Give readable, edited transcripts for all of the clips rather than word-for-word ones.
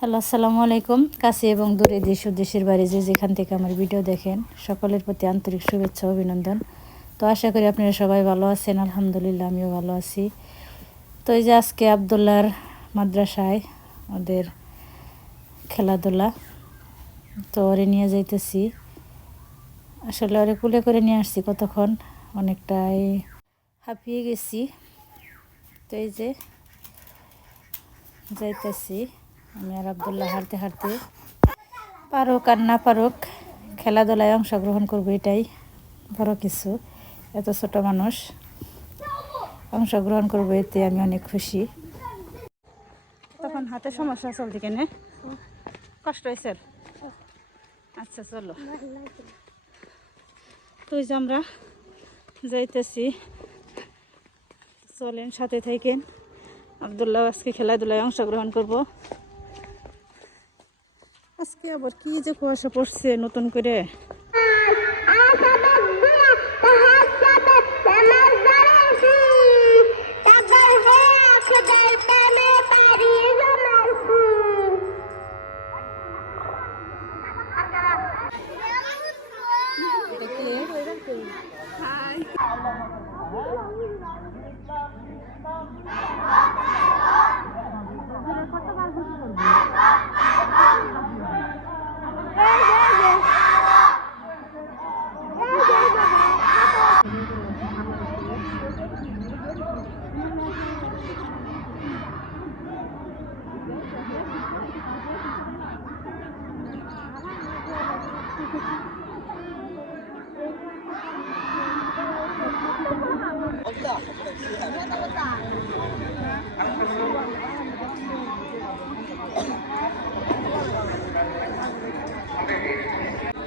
Hello, আসসালামু আলাইকুম। কাছে এবং দূরে দেশ ও দেশের বাইরে যে যেখান থেকে আমার ভিডিও দেখেন, সকলের প্রতি আন্তরিক শুভেচ্ছা ও অভিনন্দন। তো আশা করি আপনারা সবাই ভালো আছেন। আলহামদুলিল্লাহ, আমিও ভালো আছি। তো এই যে আজকে আবদুল্লাহর মাদ্রাসায় ওদের খেলাধুলা, তো ওরে নিয়ে যাইতেছি। আসলে ওরে কুলে করে নিয়ে আসছি, কতক্ষণ অনেকটাই হাঁপিয়ে গেছি। তো এই যে যাইতেছি আমি আর আবদুল্লাহ হাঁটতে হাঁটতে। পারুক আর না পারুক, খেলাধুলায় অংশগ্রহণ করবো, এটাই বড় কিছু। এত ছোট মানুষ অংশগ্রহণ করবো, এতে আমি অনেক খুশি। তখন হাতে সমস্যা চলতে কেন, কষ্ট হয়েছে? আচ্ছা চলো, তুই যে আমরা যাইতেছি, চলেন সাথে থাকেন। আবদুল্লাহ আজকে খেলাধুলায় অংশগ্রহণ করব। আজকে আবার কি যে কুয়াশা পড়ছে নতুন করে।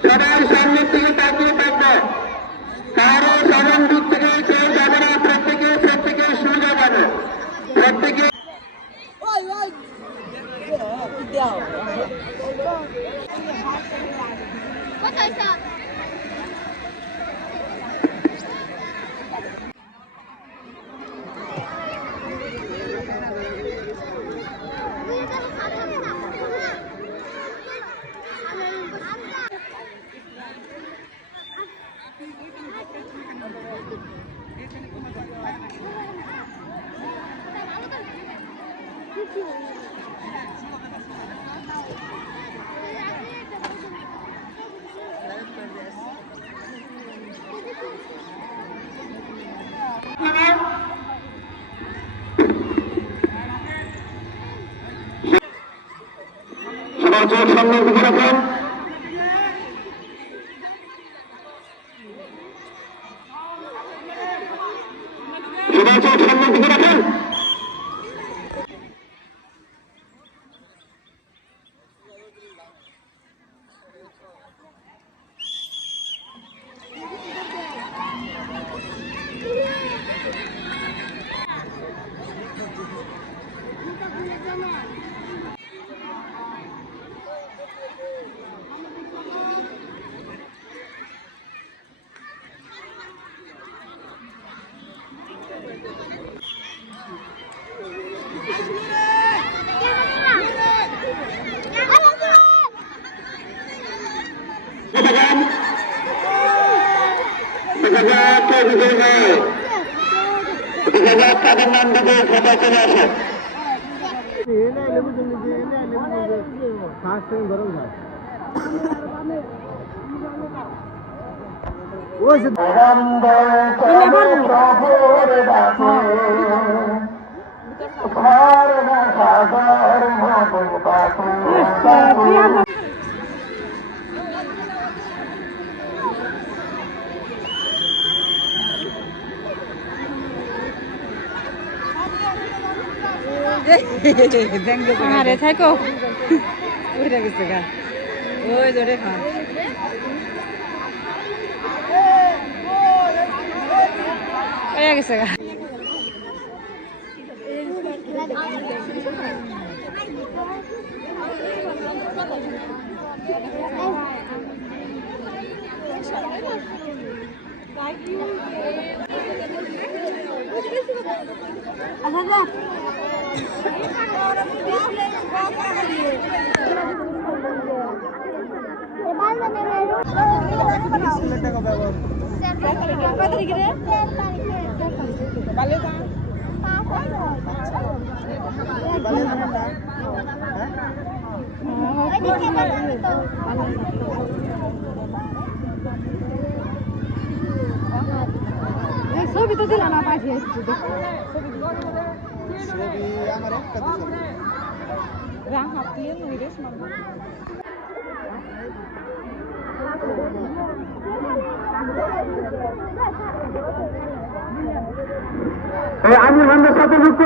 সবাই সামনের দিকে তাকিয়ে থাকবে, কারো সামন দিক থেকে কেউ যাবে না, প্রত্যেকে সোজা যাবে, প্রত্যেকে সবার চোখ সামনের দিকে রাখেন। সবার চোখ সামনের দিকে রাখেন। তাদের নাম দিকে সবাই চলে আসে। আরে থাকো, উঠে গেছে গা, ওই জোরে খা হয়ে গেছে গা। ছবি তো দিলাম না পাঠিয়ে রাং হাতিয়ে নইরেস মামা আমি আমাদের সাথে যুক্ত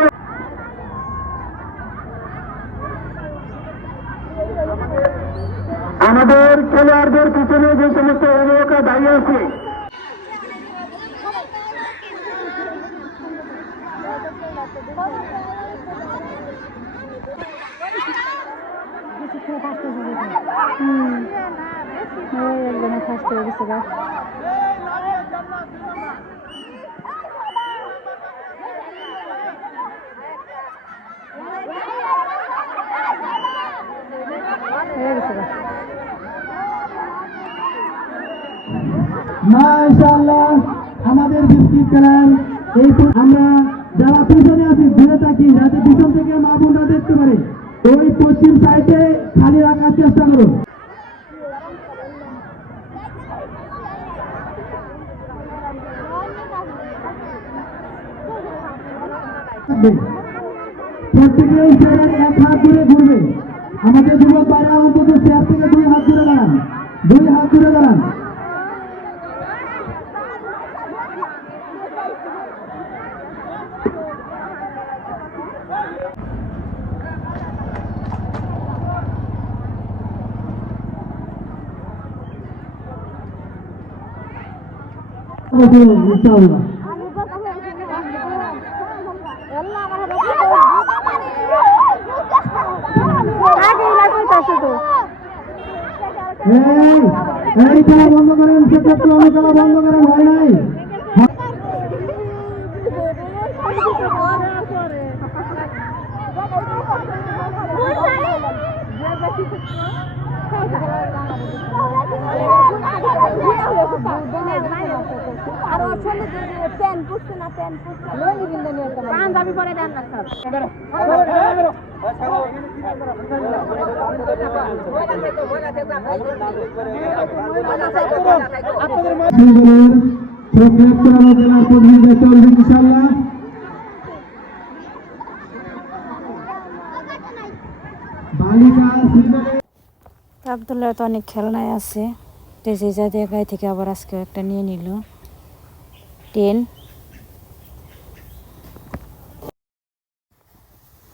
আমাদের খেলোয়াড়দের পিছনে যে সমস্ত অভিভাবকরা দাঁড়িয়ে আছে একদম ফার্স্ট হয়ে গেছে গা। মাশাআল্লাহ আমাদের বিস্কিট খেলেন এই আমরা যারা পিছনে আছি ঘুরে থাকি যাতে পিছন থেকে মা বোনরা দেখতে পারে ওই পশ্চিম সাইডে খালি রাখার চেষ্টা করুন। প্রত্যেকে এই চেয়ারের এক হাত দূরে ঘুরবে। আমাদের যুবক ভাইরা অন্তত চেয়ার থেকে 2 হাত দূরে দাঁড়ান, 2 হাত দূরে দাঁড়ান। ইনশাআল্লাহ এই খেলা বন্ধ করেন, সেক্ষেত্রে অনেক খেলা বন্ধ করেন, হয় নাই। পাঞ্জাবি পরে দেন না স্যার আব্দুল্লাহ তো অনেক খেলনায় আছে, তো যে জায়গায় থেকে আবার আজকে একটা নিয়ে নিল 10।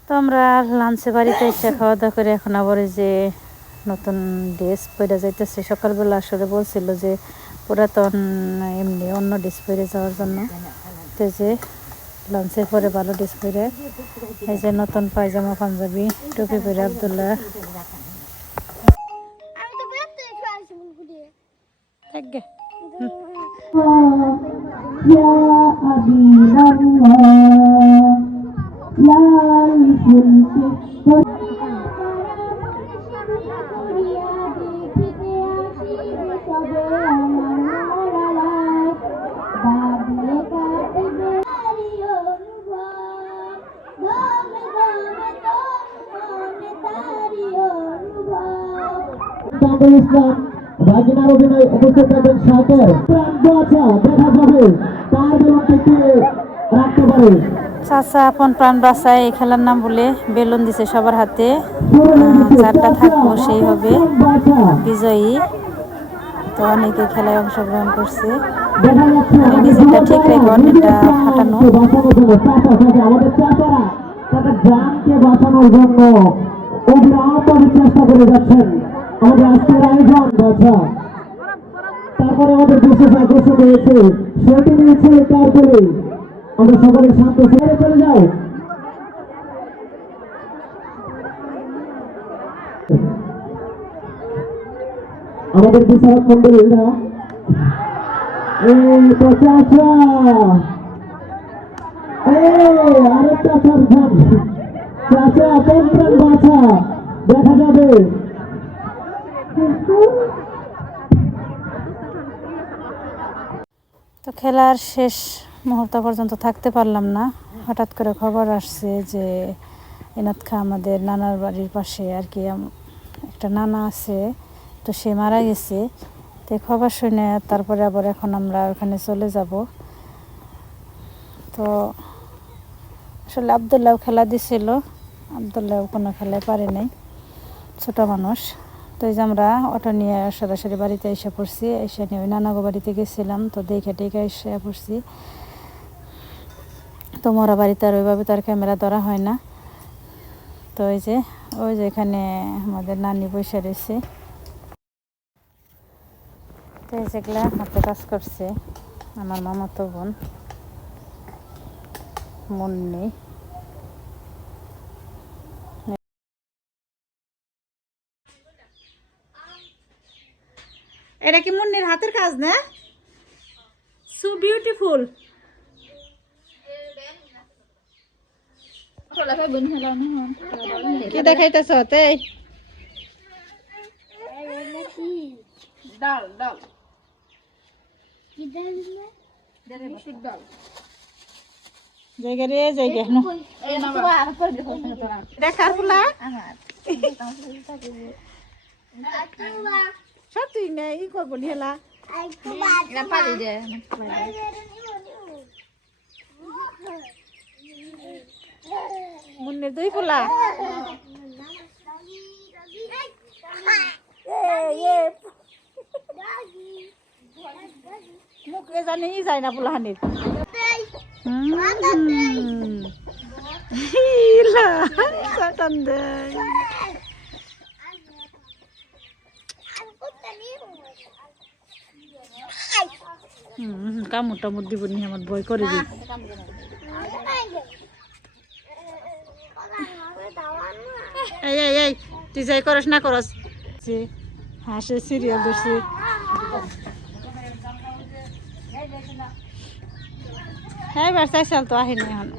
তো আমরা লাঞ্চে বাড়িতে এসে খাওয়া দাওয়া করে এখন আবার যে নতুন ড্রেস পরে যাইতেছে। সকালবেলা আসলে বলছিল যে পুরাতন এমনি অন্য ড্রেস পরে যাওয়ার জন্য, তো যে লাঞ্চের পরে ভালো ড্রেস পরে এই যে নতুন পায়জামা পাঞ্জাবি টুপি পরে আব্দুল্লাহ থাকবে। ইসলাম বাগিনার অভিনয় উপস্থিত থাকবেন শাকের প্রান্ত আছে, দেখা যাবে তার বিরুদ্ধে কে রাখতে পারে। চাচা আপন প্রাণ বাঁচায় এই খেলার নাম বলে বেলুন দিছে সবার হাতে, যারটা থাকবো সেই হবে বিজয়ী। তো অনেকে খেলায় অংশগ্রহণ করছে, নিজেরটা ঠিক রেখে অন্যটা ফাটানো। আমাদের চাচারা তাদের জানকে বাঁচানোর জন্য অবিরামভাবে চেষ্টা করে যাচ্ছেন। আমাদের আজকের আয়োজন বাছা, তারপরে আমাদের বিশেষ আকর্ষণ রয়েছে, সেটি নিয়েছে। তারপরে আমরা সকলে শান্ত ছেড়ে চলে যাও। আমাদের বিচারক মন্ডলীরা এই তো চাচা, আরে চাচার ধান চাচা পন্দ্রান বাছা দেখা যাবে। তো খেলার শেষ মুহূর্ত পর্যন্ত থাকতে পারলাম না, হঠাৎ করে খবর আসছে যে এনাথ খা আমাদের নানার বাড়ির পাশে আর কি একটা নানা আছে, তো সে মারা গেছে। তো খবর শুনে তারপরে আবার এখন আমরা ওখানে চলে যাব। তো আসলে আবদুল্লাহ খেলা দিছিল, আবদুল্লাহ কোনো খেলায় পারে নাই, ছোট মানুষ। তো এই যে আমরা অটো নিয়ে সরাসরি বাড়িতে এসে পড়ছি, এসে নিয়ে ওই নানাগো বাড়িতে গেছিলাম, তো দেখে টেকে এসে পড়ছি। তো মোরা বাড়িতে আর ওইভাবে তার ক্যামেরা ধরা হয় না। তো ওই যে এখানে আমাদের নানি বসে রয়েছে, তো এই যেগুলা হাতে কাজ করছে আমার মামাতো বোন মুন্নি। এটা কি মুন্নির হাতের কাজ না? So beautiful. কি দেখাইতেছ তে? ডাল ডাল জায়গা রে জায়গা না দেখার ফুলা সত্যি নেই ই করবো হেলা মুন্নির দুই ফুলা মুখে জানি যায় না ফুলাহানির কামড় টামড় দিব নি, আমার ভয় করে দিই। এই এই এই তুই যাই করস না করস হাসে সিরিয়াল ধরছি। হ্যাঁ এবার চাইছাল তো আহিনি এখন।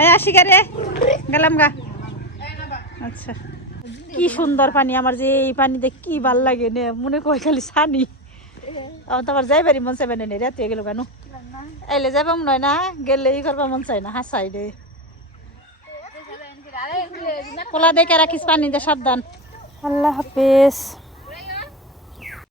এই আসি গা রে, গেলাম গা। আচ্ছা কি সুন্দর পানি, আমার যে এই পানিতে কি ভাল লাগে নে, মনে কয় খালি ছানি। তোমার যাই পারি মন চাইবে না, রাতে গেল কেন এলে যাবাম নয় না, গেলে ই করবা মন চাই না, হাসাই রে। কোলা দেখে রাখিস পানিতে সাবধান। আল্লাহ হাফেজ।